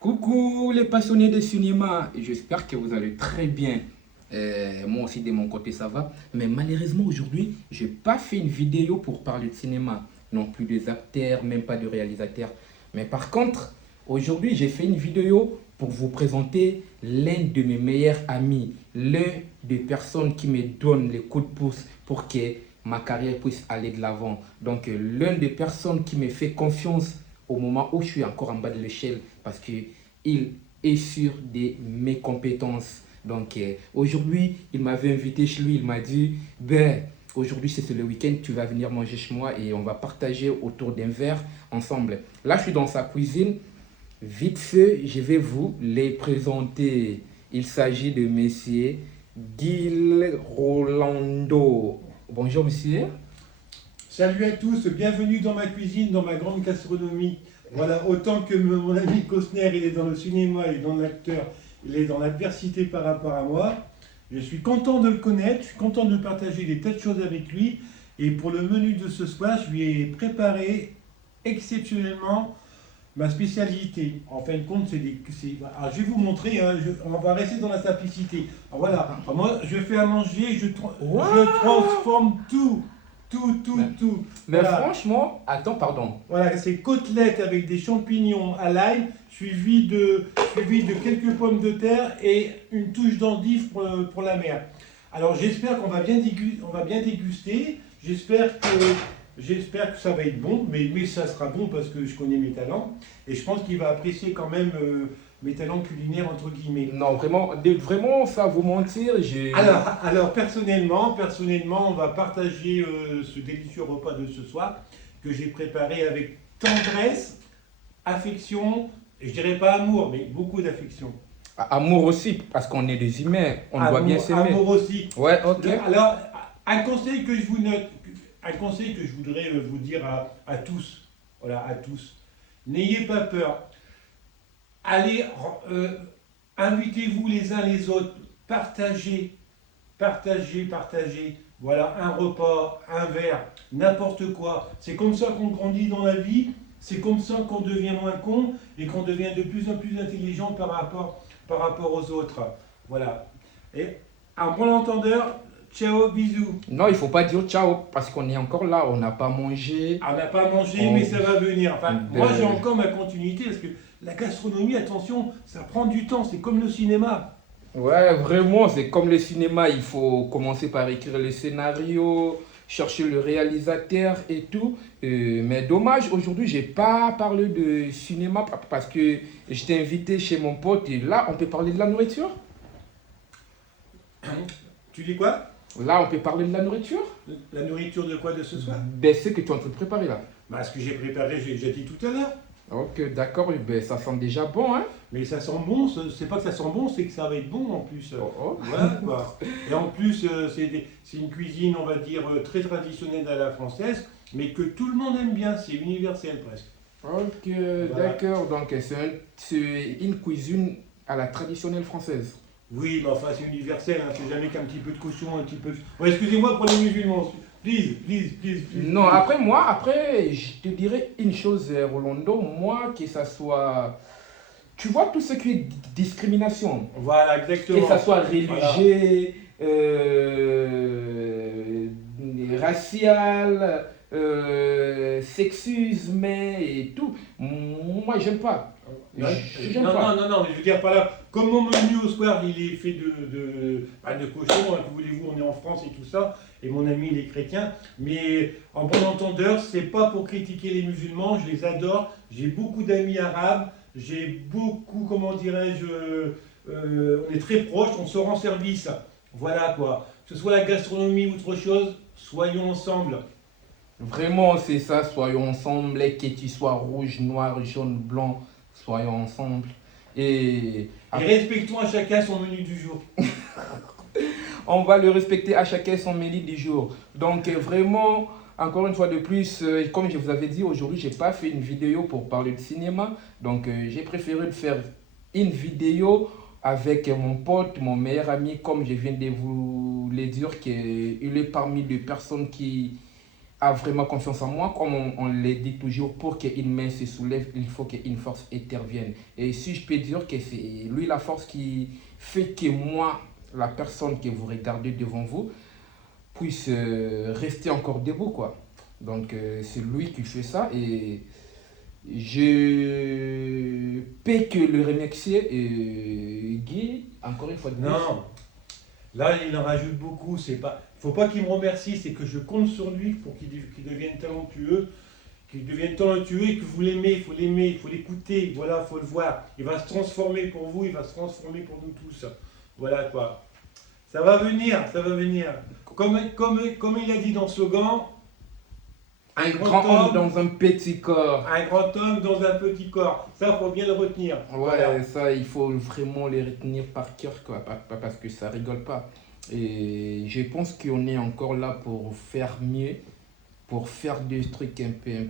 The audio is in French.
Coucou les passionnés de cinéma, j'espère que vous allez très bien. Moi aussi de mon côté ça va. Mais malheureusement aujourd'hui, je n'ai pas fait une vidéo pour parler de cinéma. Non plus des acteurs, même pas de réalisateurs. Mais par contre, aujourd'hui j'ai fait une vidéo pour vous présenter l'un de mes meilleurs amis. L'un des personnes qui me donnent les coups de pouce pour que ma carrière puisse aller de l'avant. Donc l'un des personnes qui me fait confiance au moment où je suis encore en bas de l'échelle parce qu'il est sûr de mes compétences. Donc aujourd'hui, il m'avait invité chez lui, il m'a dit, ben, aujourd'hui c'est le week-end, tu vas venir manger chez moi et on va partager autour d'un verre ensemble. Là, je suis dans sa cuisine. Vite fait, je vais vous les présenter. Il s'agit de monsieur Gil Rolando. Bonjour monsieur. Salut à tous, bienvenue dans ma cuisine, dans ma grande gastronomie. Voilà, autant que mon ami Costner, il est dans le cinéma, il est dans l'acteur, il est dans l'adversité par rapport à moi. Je suis content de le connaître, je suis content de partager des tas de choses avec lui. Et pour le menu de ce soir, je lui ai préparé exceptionnellement ma spécialité. En fin de compte, alors, je vais vous montrer, hein, on va rester dans la simplicité. Alors, voilà, alors, moi je fais à manger, je transforme tout. Tout. Mais Voilà. franchement, attends, pardon. Voilà, c'est côtelettes avec des champignons à l'ail, suivi de quelques pommes de terre et une touche d'endive pour la mer. Alors j'espère qu'on va bien déguster. J'espère que ça va être bon, mais ça sera bon parce que je connais mes talents. Et je pense qu'il va apprécier quand même mes talents culinaires entre guillemets. Non, vraiment, vraiment, ça vous mentir, j'ai... Alors personnellement, on va partager ce délicieux repas de ce soir que j'ai préparé avec tendresse, affection, et je dirais pas amour, mais beaucoup d'affection. Amour aussi, parce qu'on est des humains, on doit bien s'aimer. Amour aussi. Ouais, ok. Alors, un conseil que je vous note, un conseil que je voudrais vous dire à tous, voilà, à tous, n'ayez pas peur. Allez, invitez-vous les uns les autres, partagez. Voilà, un repas, un verre, n'importe quoi. C'est comme ça qu'on grandit dans la vie, c'est comme ça qu'on devient moins con et qu'on devient de plus en plus intelligent par rapport aux autres. Voilà. Et un bon entendeur, ciao, bisous. Non, il faut pas dire ciao, parce qu'on est encore là, on n'a pas mangé. On n'a pas mangé, mais ça va venir. Enfin, Ben- moi, j'ai encore ma continuité parce que la gastronomie, attention, ça prend du temps, c'est comme le cinéma. Ouais, vraiment, c'est comme le cinéma, il faut commencer par écrire le scénario, chercher le réalisateur et tout. Mais dommage, aujourd'hui, j'ai pas parlé de cinéma parce que j'étais invité chez mon pote et là, on peut parler de la nourriture. Tu dis quoi? Là, on peut parler de la nourriture. La nourriture de quoi de ce soir? Ben, c'est que tu es en train de préparer là. Bah, ce que j'ai préparé, j'ai déjà dit tout à l'heure. Ok, d'accord, ben, ça sent déjà bon, hein? Mais ça sent bon, c'est pas que ça sent bon, c'est que ça va être bon en plus. Oh, oh. Voilà quoi. Et en plus, c'est une cuisine, on va dire, très traditionnelle à la française, mais que tout le monde aime bien, c'est universel presque. Ok, Voilà. d'accord, donc c'est une cuisine à la traditionnelle française. Oui, mais enfin, c'est universel, hein, c'est jamais qu'un petit peu de cochon, un petit peu de... Bon, excusez-moi pour les musulmans, please. Non, après moi, après, je te dirais une chose, Rolando, moi, que ça soit... Tu vois tout ce qui est discrimination, Voilà, que exactement. ça soit Voilà. religieux, racial, sexisme et tout, moi, j'aime pas. J'aime pas. Non, mais je veux dire par là, comme mon menu au soir, il est fait de cochon, hein, que voulez-vous, on est en France et tout ça, et mon ami, il est chrétien, mais en bon entendeur, c'est pas pour critiquer les musulmans, je les adore, j'ai beaucoup d'amis arabes, j'ai beaucoup, comment dirais-je, on est très proches, on se rend service, voilà quoi, que ce soit la gastronomie ou autre chose, soyons ensemble. Vraiment, c'est ça, soyons ensemble, que tu sois rouge, noir, jaune, blanc, soyons ensemble. Et Et respectons à chacun son menu du jour. on va le respecter à chacun son mérite du jour. Donc vraiment, encore une fois de plus, comme je vous avais dit, aujourd'hui, je n'ai pas fait une vidéo pour parler de cinéma. Donc j'ai préféré de faire une vidéo avec mon pote, mon meilleur ami, comme je viens de vous le dire, qu'il est parmi les personnes a vraiment confiance en moi. Comme on le dit toujours, pour qu'une main se soulève, il faut qu'une force intervienne. Et si je peux dire que c'est lui la force qui fait que moi, la personne que vous regardez devant vous, puisse rester encore debout, quoi. Donc c'est lui qui fait ça et je peux que le remercier Guy, encore une fois de plus. Non, là il en rajoute beaucoup. C'est pas, faut pas qu'il me remercie, c'est que je compte sur lui pour qu'il devienne talentueux, et que vous l'aimez, il faut l'écouter, voilà, faut le voir. Il va se transformer pour vous, il va se transformer pour nous tous. Voilà quoi. Ça va venir, ça va venir. Comme il a dit dans Slogan, Un grand homme dans un petit corps. un grand homme dans un petit corps. Ça, faut bien le retenir. Ouais, Voilà. ça, il faut vraiment les retenir par cœur, quoi, pas parce que ça rigole pas. Et je pense qu'on est encore là pour faire mieux, pour faire des trucs un peu